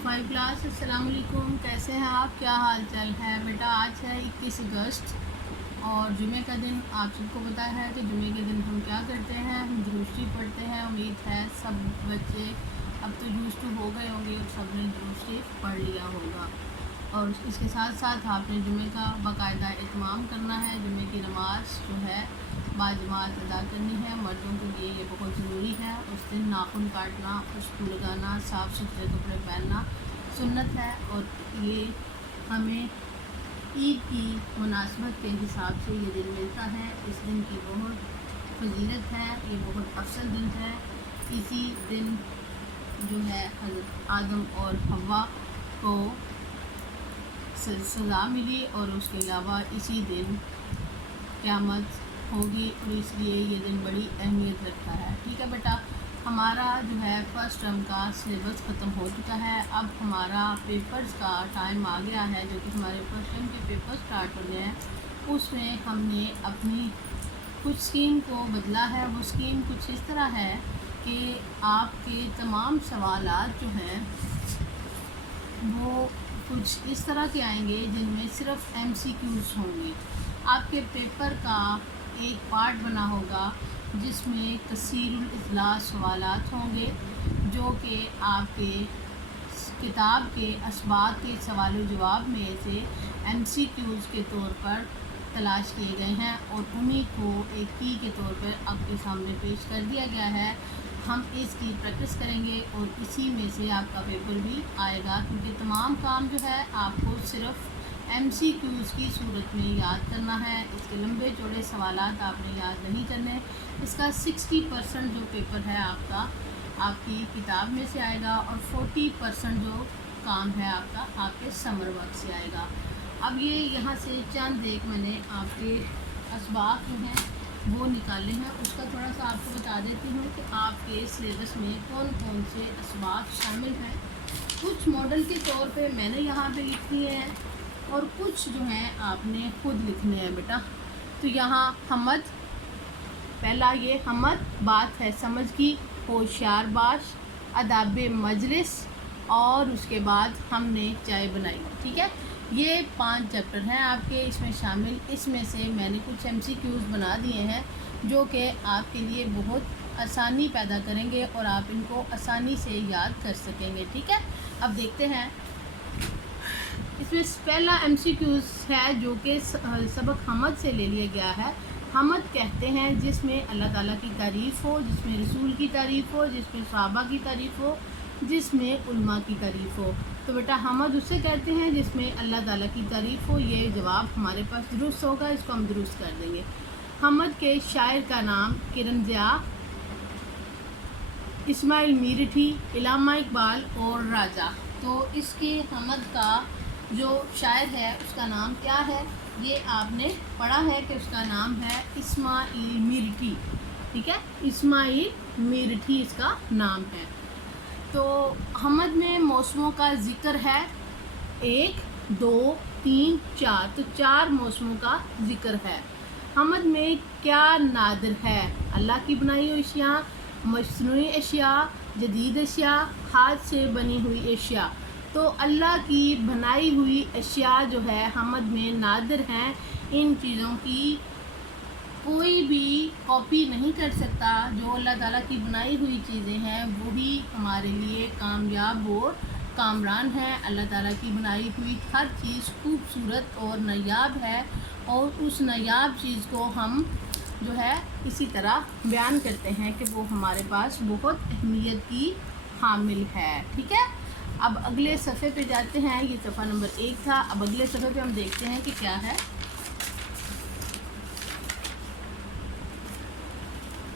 5 class. अस्सलाम वालेकुम, कैसे हैं आप? क्या हाल चाल है बेटा? आज है 21 अगस्त और जुमे का दिन। आप सबको पता है कि जुमे के दिन हम क्या करते हैं, हम दुरूद शरीफ पढ़ते हैं। उम्मीद है सब बच्चे अब तो यूज़ टू हो गए होंगे और सब ने दुरूद शरीफ पढ़ लिया होगा। और इसके साथ साथ आपने जुमे का बाकायदा एहतमाम करना है। जुमे की नमाज़ जो है बाजमात अदा करनी है। मर्दों के लिए ये बहुत ज़रूरी है। उस दिन नाखून काटना, खुशबू लगाना, साफ़ सुथरे कपड़े पहनना सुन्नत है। और ये हमें ईद की मुनासबत के हिसाब से ये दिन मिलता है। इस दिन की बहुत फजीलत है, ये बहुत अफसल दिन है। इसी दिन जो है हज़रत आदम और हव्वा को सज़ा मिली और उसके अलावा इसी दिन क़यामत होगी और इसलिए ये दिन बड़ी अहमियत रखता है। ठीक है बेटा, हमारा जो है फर्स्ट टर्म का सिलेबस ख़त्म हो चुका है। अब हमारा पेपर्स का टाइम आ गया है, जो कि हमारे फर्स्ट टर्म के पेपर स्टार्ट हो गए हैं। उसमें हमने अपनी कुछ स्कीम को बदला है। वो स्कीम कुछ इस तरह है कि आपके तमाम सवालात जो हैं वो कुछ इस तरह के आएंगे जिनमें सिर्फ MCQs होंगे। आपके पेपर का एक पार्ट बना होगा जिसमें कसीरुल इजलास सवालात होंगे, जो कि आपके किताब के असबाब के सवाल जवाब में से MCQs के तौर पर तलाश किए गए हैं और उन्हीं को एक की के तौर पर आपके सामने पेश कर दिया गया है। हम इसकी प्रैक्टिस करेंगे और इसी में से आपका पेपर भी आएगा, क्योंकि तमाम काम जो है आपको सिर्फ MCQs की सूरत में याद करना है। इसके लंबे चौड़े सवालात आपने याद नहीं करने। इसका 60% जो पेपर है आपका आपकी किताब में से आएगा और 40% जो काम है आपका आपके समर वर्क से आएगा। अब ये यहाँ से चंद एक मैंने आपके असबाब जो हैं वो निकाले हैं, उसका थोड़ा सा आपको बता देती हूँ कि आपके सिलेबस में कौन कौन से असबाब शामिल हैं। कुछ मॉडल के तौर पे मैंने यहाँ पे लिख दिए हैं और कुछ जो हैं आपने खुद लिखने हैं बेटा। तो यहाँ हमद, पहला ये हमद बात है समझ की, होशियार बाश, अदाब मजलिस और उसके बाद हमने चाय बनाई। ठीक है, ये 5 चैप्टर हैं आपके इसमें शामिल। इसमें से मैंने कुछ MCQs बना दिए हैं जो कि आपके लिए बहुत आसानी पैदा करेंगे और आप इनको आसानी से याद कर सकेंगे। ठीक है, अब देखते हैं। इसमें पहला MCQs है जो कि सबक हमद से ले लिया गया है। हमद कहते हैं जिसमें अल्लाह ताला की तारीफ़ हो, जिसमें रसूल की तारीफ़ हो, जिसमें सहाबा की तारीफ़ हो, जिसमें उल्मा की तारीफ़ हो। तो बेटा हमद उससे कहते हैं जिसमें अल्लाह ताला की तारीफ़ हो। ये जवाब हमारे पास दुरुस्त होगा, इसको हम दुरुस्त कर देंगे। हमद के शायर का नाम किरण ज़िया, इस्माइल मीरठी, इलामा इकबाल और राजा। तो इसके हमद का जो शायर है उसका नाम क्या है, ये आपने पढ़ा है कि उसका नाम है इस्माइल मीरठी। ठीक है, इस्माइल मीरठी इसका नाम है। तो हमद में मौसमों का ज़िक्र है 1, 2, 3, 4, तो 4 मौसमों का ज़िक्र है। हमद में क्या नादिर है, अल्लाह की बनाई हुई अशिया, मसनूई अशिया, जदीद अशिया, हाथ से बनी हुई अशिया। तो अल्लाह की बनाई हुई अशिया जो है हमद में नादिर हैं। इन चीज़ों की कोई भी कॉपी नहीं कर सकता। जो अल्लाह ताला की बनाई हुई चीज़ें हैं वही हमारे लिए कामयाब और कामरान है। अल्लाह ताला की बनाई हुई हर चीज़ खूबसूरत और नायाब है और उस नायाब चीज़ को हम जो है इसी तरह बयान करते हैं कि वो हमारे पास बहुत अहमियत की हामिल है। ठीक है, अब अगले सफ़े पे जाते हैं। ये सफ़ा नंबर 1 था। अब अगले सफ़े पे हम देखते हैं कि क्या है।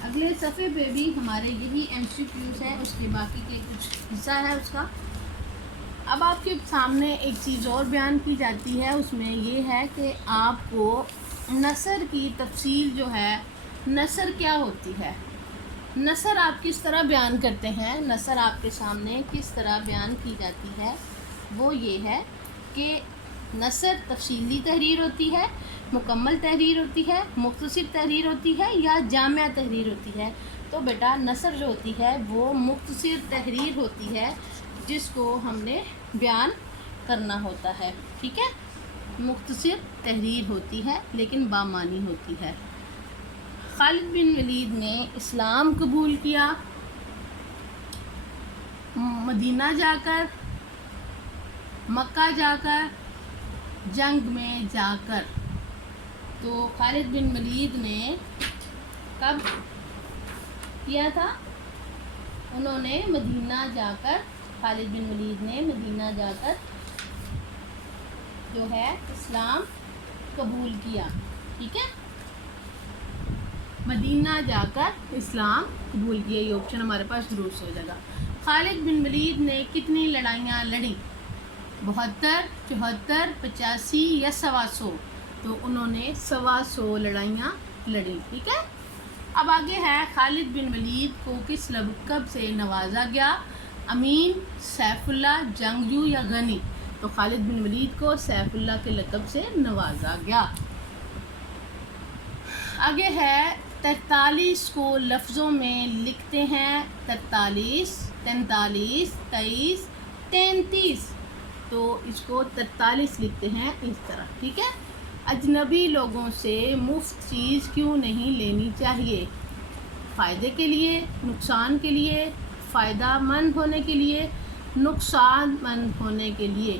अगले सफ़े पे भी हमारे यही MCQs हैं, उसके बाकी के कुछ हिस्सा है उसका। अब आपके सामने एक चीज़ और बयान की जाती है, उसमें ये है कि आपको नसर की तफसील जो है, नसर क्या होती है, नसर आप किस तरह बयान करते हैं, नसर आपके सामने किस तरह बयान की जाती है, वो ये है कि नसर तफसीली तहरीर होती है, मुकम्मल तहरीर होती है, मुख्तसर तहरीर होती है या जामिया तहरीर होती है। तो बेटा नसर जो होती है वो मुख्तसर तहरीर होती है। جس کو ہم نے بیان کرنا ہوتا ہے، ٹھیک ہے۔ مختصر تحریر ہوتی ہے لیکن بامعنی ہوتی ہے۔ خالد بن ولید نے اسلام قبول کیا مدینہ جا کر، مکہ جا کر، جنگ میں جا کر۔ تو خالد بن ولید نے کب کیا تھا؟ انہوں نے مدینہ جا کر، خالد بن ولید نے مدینہ جا کر جو ہے اسلام قبول کیا، ٹھیک ہے۔ مدینہ جا کر اسلام قبول کیا، یہ آپشن ہمارے پاس درست ہو جائے گا۔ خالد بن ولید نے کتنی لڑائیاں لڑیں؟ 72، 74، 85 یا 125؟ تو انہوں نے 125 لڑائیاں لڑیں، ٹھیک ہے۔ اب آگے ہے خالد بن ولید کو کس لقب سے نوازا گیا؟ امین، سیف اللہ، جنگجو یا غنی؟ تو خالد بن ولید کو سیف اللہ کے لقب سے نوازا گیا۔ آگے ہے 43 کو لفظوں میں لکھتے ہیں 43، 43، 23، 33۔ تو اس کو 43 لکھتے ہیں اس طرح، ٹھیک ہے۔ اجنبی لوگوں سے مفت چیز کیوں نہیں لینی چاہیے؟ فائدے کے لیے، نقصان کے لیے، فائدہ مند ہونے کے لیے، نقصان مند ہونے کے لیے۔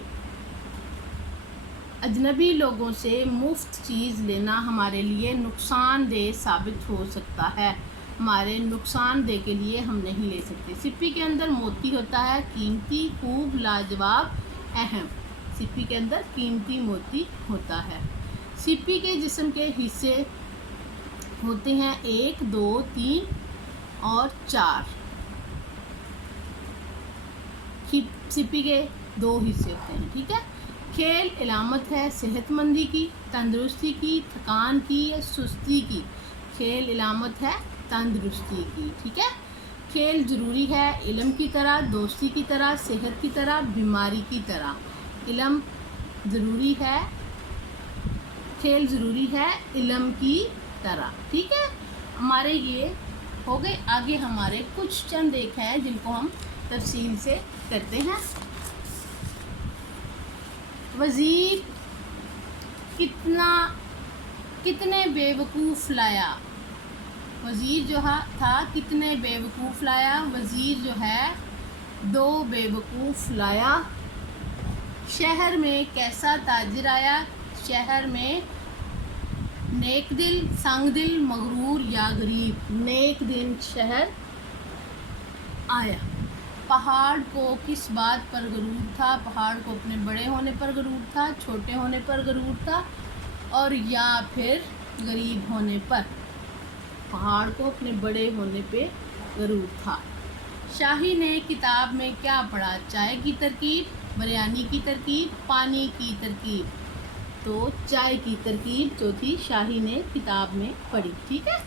اجنبی لوگوں سے مفت چیز لینا ہمارے لیے نقصان دہ ثابت ہو سکتا ہے، ہمارے نقصان دہ کے لیے ہم نہیں لے سکتے۔ سپی کے اندر موتی ہوتا ہے، قیمتی، خوب، لاجواب، اہم۔ سپی کے اندر قیمتی موتی ہوتا ہے۔ سپی کے جسم کے حصے ہوتے ہیں 1، 2، 3 اور 4۔ سپی کے 2 حصے ہوتے ہیں، ٹھیک ہے۔ کھیل علامت ہے صحت مندی کی، تندرستی کی، تھکان کی یا سستی کی؟ کھیل علامت ہے تندرستی کی، ٹھیک ہے۔ کھیل ضروری ہے علم کی طرح، دوستی کی طرح، صحت کی طرح، بیماری کی طرح؟ علم ضروری ہے، کھیل ضروری ہے علم کی طرح، ٹھیک ہے۔ ہمارے یہ ہو گئے۔ آگے ہمارے کچھ چند ایک ہیں جن کو ہم تفصیل سے کرتے ہیں۔ وزیر کتنے بیوقوف لایا؟ وزیر جو تھا کتنے بیوقوف لایا؟ وزیر جو ہے 2 بیوقوف لایا۔ شہر میں کیسا تاجر آیا؟ شہر میں نیک دل، سنگ دل، مغرور یا غریب؟ نیک دل شہر آیا۔ پہاڑ کو کس بات پر غرور تھا؟ پہاڑ کو اپنے بڑے ہونے پر غرور تھا، چھوٹے ہونے پر غرور تھا اور یا پھر غریب ہونے پر؟ پہاڑ کو اپنے بڑے ہونے پہ غرور تھا۔ شاہی نے کتاب میں کیا پڑھا؟ چائے کی ترکیب، بریانی کی ترکیب، پانی کی ترکیب؟ تو چائے کی ترکیب جو تھی شاہی نے کتاب میں پڑھی، ٹھیک ہے۔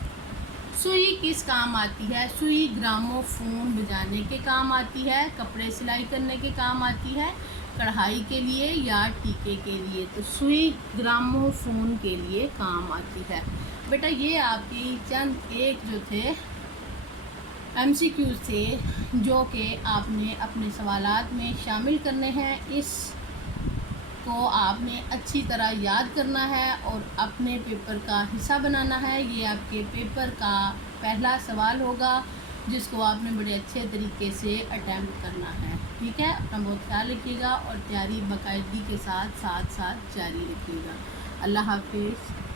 سوئی کس کام آتی ہے؟ سوئی گرامو فون بجانے کے کام آتی ہے، کپڑے سلائی کرنے کے کام آتی ہے، کڑھائی کے لیے یا ٹیکے کے لیے؟ تو سوئی گرامو فون کے لیے کام آتی ہے۔ بیٹا یہ آپ کی چند ایک جو تھے MCQs تھے جو کہ آپ نے اپنے سوالات میں شامل کرنے ہیں۔ اس کو آپ نے اچھی طرح یاد کرنا ہے اور اپنے پیپر کا حصہ بنانا ہے۔ یہ آپ کے پیپر کا پہلا سوال ہوگا جس کو آپ نے بڑے اچھے طریقے سے اٹیمپٹ کرنا ہے، ٹھیک ہے۔ اپنا بہت خیال رکھیے گا اور تیاری باقاعدگی کے ساتھ جاری رکھیے گا۔ اللہ حافظ۔